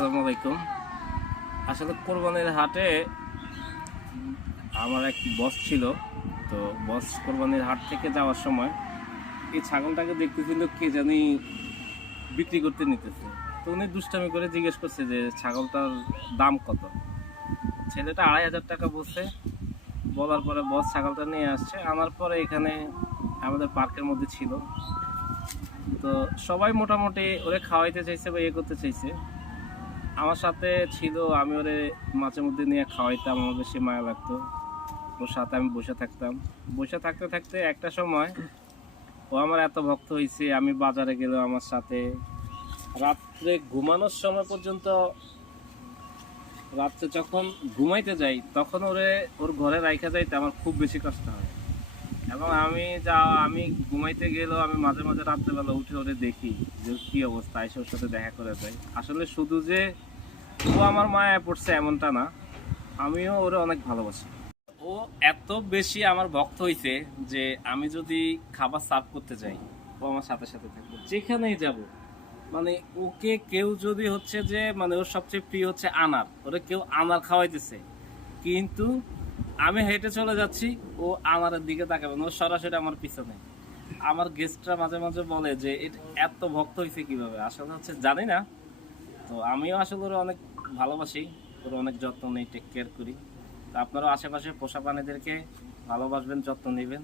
আসসালামু আলাইকুম। আসলে কোরবানির হাটে আমার এক বস ছিল। তো বস কোরবানির হাট থেকে যাওয়ার সময় এই ছাগলটাকে দেখতেছিল কে জানি বিক্রি করতে নিতেছে। তো উনি দুষ্টামি করে জিজ্ঞেস করছে যে ছাগলটার দাম কত। ছেলেটা 2,500 টাকা বলছে। বলার পরে বস ছাগলটা নিয়ে আসছে, আনার পরে এখানে আমাদের পার্কের মধ্যে ছিল। তো সবাই মোটামুটি ওরে খাওয়াইতে চাইছে বা ইয়ে করতে চাইছে। আমার সাথে ছিল, আমি ওরে মাঝে মধ্যে নিয়ে খাওয়াইতাম, আমার বেশি মায়া লাগতো। ওর সাথে আমি বসে থাকতাম। বসে থাকতে থাকতে একটা সময় ও আমার এত ভক্ত হয়েছে, আমি বাজারে গেলেও আমার সাথে, রাত্রে ঘুমানোর সময় পর্যন্ত, রাত্রে যখন ঘুমাইতে যাই তখন ওর ঘরে রাইখা যাইতে আমার খুব বেশি কষ্ট হয়। এবং আমি ঘুমাইতে গেলেও আমি মাঝে মাঝে রাত্রেবেলা উঠে ওরে দেখি যে ওর কি অবস্থা, এসে ওর সাথে দেখা করে যাই। আসলে শুধু যে ও আমার মায়ায় পড়ছে এমনটা না, আমিও ওরে অনেক ভালোবাসি। ও এত বেশি আমার ভক্ত হইছে যে আমি যদি খাবার সার্ভ করতে যাই ও আমার সাথে সাথে থাকবে, যেখানেই যাব। মানে ওকে কেউ যদি হচ্ছে যে, মানে ওর সবচেয়ে প্রিয় হচ্ছে আনার, ওরে কেউ আনার খাওয়াইতেছে, কিন্তু আমি হেঁটে চলে যাচ্ছি, ও আনারের দিকে তাকাবে না, ও সরাসরি আমার পিছনে। আমার গেস্টরা মাঝে মাঝে বলে যে এত ভক্ত হয়েছে কিভাবে, আসলে হচ্ছে জানি না। তো আমিও আসলে ওরা অনেক ভালোবাসি, ওরা অনেক যত্ন নেই, টেক কেয়ার করি। তো আপনারাও আশেপাশে পোষা প্রাণীদেরকে ভালোবাসবেন, যত্ন নেবেন।